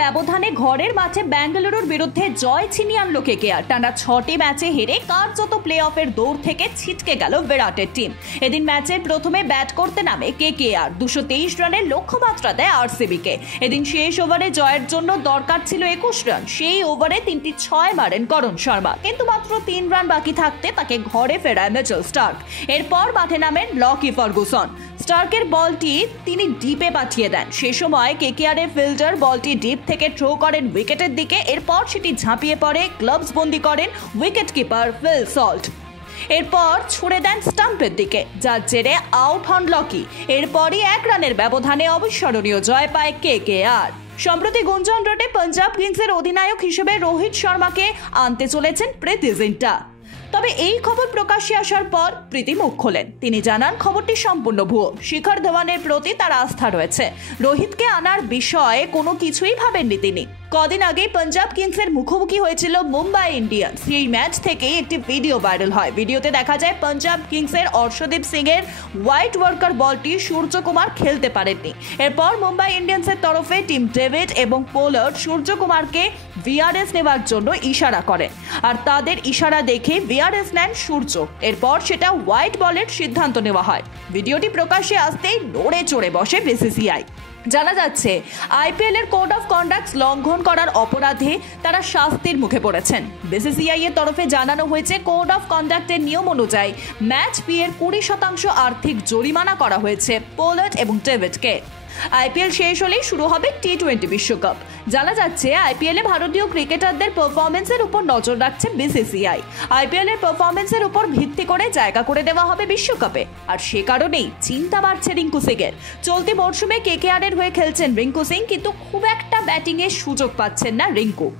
ব্যবধানে ঘরের মাঠে বেঙ্গালুরুর বিরুদ্ধে জয় ছিনিয়ে আনলো কেকেআর। টানা 6টি ম্যাচে হেরে কার্যত প্লে অফের দৌড় থেকে ছিটকে গেল বিরাটের টিম। এদিন ম্যাচের প্রথমে ব্যাট করতে নামে কেকেআর 223 রানের লক্ষ্যমাত্রা দেয় আরসিবিকে। এদিন শেষ ওভারে জয়ের জন্য দরকার ছিল 21 রান। সেই ওভারে 3টি 6 মারেন করণ শর্মা, কিন্তু মাত্র 3 রান বাকি থাকতে তাকে ঘরে ফেরায় মিচেল স্টার্ক। এরপর মাঠে নামেন লকি ফার্গুসন। স্টার্কের বলটি তিনি ডিপে পাঠিয়ে দেন। সে সময় কেকেআরের ফিল্ডার বলটি ডিপ থেকে থ্রো করেন উইকেটের দিকে। এরপর সেটি ঝাঁপিয়ে পড়ে গ্লাভস বন্দি করেন উইকেট কিপার ফিল সল্ট। এরপর ছুড়ে দেন স্টাম্পের দিকে, যার জেরে আউট হন লকি। এরপরই 1 রানের ব্যবধানে অবিস্মরণীয় জয় পায় কেকেআর। সম্প্রতি গুঞ্জন রোডে পাঞ্জাব কিংসের অধিনায়ক হিসেবে রোহিত শর্মাকে আনতে চলেছেন প্রীতি জিন্টা। তবে এই খবর প্রকাশ্যে আসার পর প্রীতি মুখ খোলেন। তিনি জানান খবরটি সম্পূর্ণ ভুয়ো। শিখর ধাওয়ানের প্রতি তার আস্থা রয়েছে। রোহিতকে আনার বিষয়ে কোনো কিছুই ভাবেননি তিনি। কদিন আগেই পাঞ্জাব কিংসের মুখোমুখি হয়েছিল মুম্বাই ইন্ডিয়ান্স। সেই ম্যাচ থেকেই একটি ভিডিও ভাইরাল হয়। ভিডিওতে দেখা যায় পাঞ্জাব কিংসের অর্শদীপ সিং এর হোয়াইট ওয়ার্কার বলটি সূর্যকুমার খেলতে পারেননি। এরপর মুম্বাই ইন্ডিয়ান্সের তরফে টিম ডেভিড এবং পোলার্ড সূর্যকুমারকে ভিআরএস নেওয়ার জন্য ইশারা করেন, আর তাদের ইশারা দেখে ভিআরএস নেন সূর্য। এরপর সেটা হোয়াইট বলের সিদ্ধান্ত নেওয়া হয়। ভিডিওটি প্রকাশ্যে আসতেই নড়ে চড়ে বসে বিসিসিআই। জানা যাচ্ছে আইপিএল এর কোড অফ কন্ডাক্ট লঙ্ঘন করার অপরাধে তারা শাস্তির মুখে পড়েছেন। বিসিসিআই এর তরফে জানানো হয়েছে কোড অফ কন্ডাক্টের নিয়ম অনুযায়ী ম্যাচ ফি এর 20% আর্থিক জরিমানা করা হয়েছে পোলার্ড এবং ডেভিডকে। আইপিএল শেষ হলেই শুরু হবে টি-20 বিশ্বকাপ। জানা যাচ্ছে আইপিএল এ ভারতীয় ক্রিকেটারদের পারফরমেন্সের উপর নজর রাখছে বিসিসিআই। আইপিএল এর পারফরমেন্সের উপর ভিত্তি করে জায়গা করে দেওয়া হবে বিশ্বকাপে। আর সে কারণেই চিন্তা বাড়ছে রিঙ্কু সিং এর। চলতি মরশুমে কেকেআর এর হয়ে খেলছেন রিঙ্কু সিং, কিন্তু খুব একটা ব্যাটিং এর সুযোগ পাচ্ছেন না রিঙ্কু।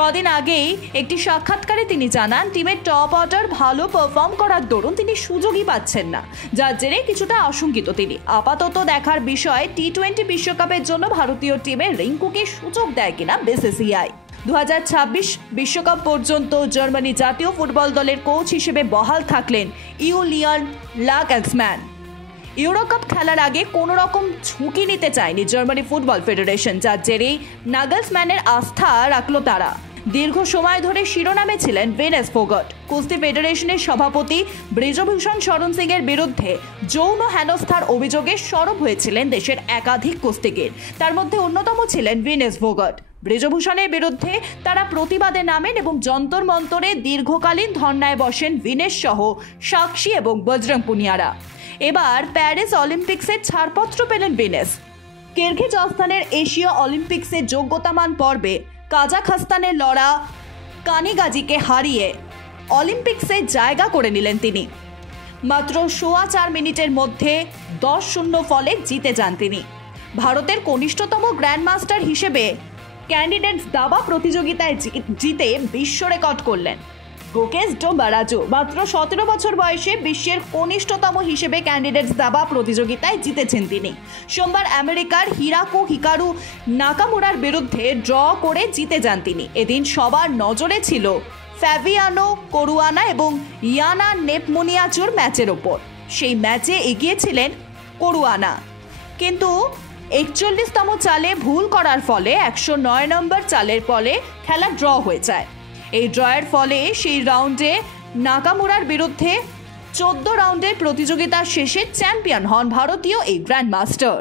কদিন আগেই একটি সাক্ষাৎকারে তিনি জানান টিমের টপ অর্ডার ভালো পারফর্ম করার দরুন তিনি সুযোগই পাচ্ছেন না, যার জেরে কিছুটা আশঙ্কিত তিনি। আপাতত দেখার বিষয় টি-20 বিশ্বকাপের জন্য ভারতীয় টিমে রিঙ্কুকে সুযোগ দেয় কিনা বিসিসিআই। 2026 বিশ্বকাপ পর্যন্ত জার্মানি জাতীয় ফুটবল দলের কোচ হিসেবে বহাল থাকলেন ইউলিয়ান নাগলসম্যান। ইউরোকাপ খেলার আগে কোনো রকম ঝুঁকি নিতে চায়নি জার্মানি ফুটবল ফেডারেশন, যার জেরেই নাগলসম্যানের আস্থা রাখলো তারা। দীর্ঘ সময় ধরে শিরোনামে ছিলেন ভিনেস ভোগট। কুস্তি ফেডারেশনের সভাপতি ব্রিজভূষণ শরণ সিং এর বিরুদ্ধে যৌন হেনস্থার অভিযোগে সরব হয়েছিলেন দেশের একাধিক কুস্তিগির। তার মধ্যে অন্যতম ছিলেন ভিনেস ভোগট। ব্রিজভূষণের বিরুদ্ধে তারা প্রতিবাদে নামেন এবং যন্তর মন্তরে দীর্ঘকালীন ধর্নায় বসেন ভিনেস সহ সাক্ষী এবং বজরং পুনিয়ারা। এবার প্যারিস অলিম্পিক্সের ছাড়পত্র পেলেন ভিনেস। কিরগিজস্তানের এশীয় অলিম্পিক্সের যোগ্যতামান পর্বে কাজাখস্তানের লড়া কানিগাজিকে হারিয়ে অলিম্পিক্সে জায়গা করে নিলেন তিনি। মাত্র 4.25 মিনিটের মধ্যে 10-0 ফলে জিতে যান তিনি। ভারতের কনিষ্ঠতম গ্র্যান্ডমাস্টার হিসেবে ক্যান্ডিডেটস দাবা প্রতিযোগিতায় জিতে বিশ্ব রেকর্ড করলেন গোকেশ ডোম্বারাজু। মাত্র 17 বছর বয়সে বিশ্বের কনিষ্ঠতম হিসেবে ক্যান্ডিডেটস দাবা প্রতিযোগিতায় জিতেছেন তিনি। সোমবার আমেরিকার হিকারু নাকামুরার বিরুদ্ধে ড্র করে জিতে যান তিনি। এদিন সবার নজরে ছিল ফ্যাবিয়ানো করুয়ানা এবং ইয়ানা নেপমুনিয়াচুর ম্যাচের ওপর। সেই ম্যাচে এগিয়েছিলেন করুয়ানা, কিন্তু 41তম চালে ভুল করার ফলে 109 নম্বর চালের ফলে খেলা ড্র হয়ে যায়। এই ড্রয়ের ফলে সেই রাউন্ডে নাকামুরার বিরুদ্ধে 14 রাউন্ডের প্রতিযোগিতার শেষে চ্যাম্পিয়ন হন ভারতীয় এই গ্র্যান্ডমাস্টার।